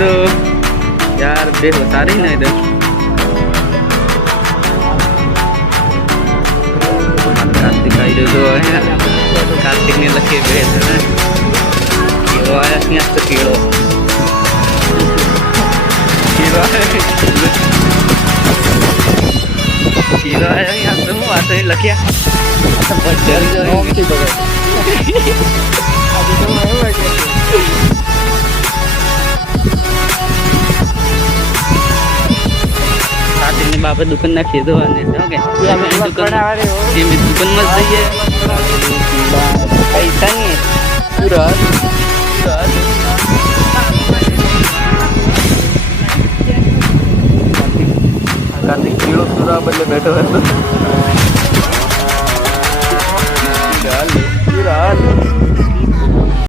तो यार देखो सारी ना इधर कार्तिक आई जो है कार्तिक ने लखे हुए थे कीड़ो आया यहाँ से कीड़ो कीड़ो आया यहाँ से मुँह आते ही लखिया बापा दुकान ना खीदो आने ओके दुकान मत जाइए पैसा नहीं पूरा कार्तिक कीड़ो पूरा बदले बैठो है तो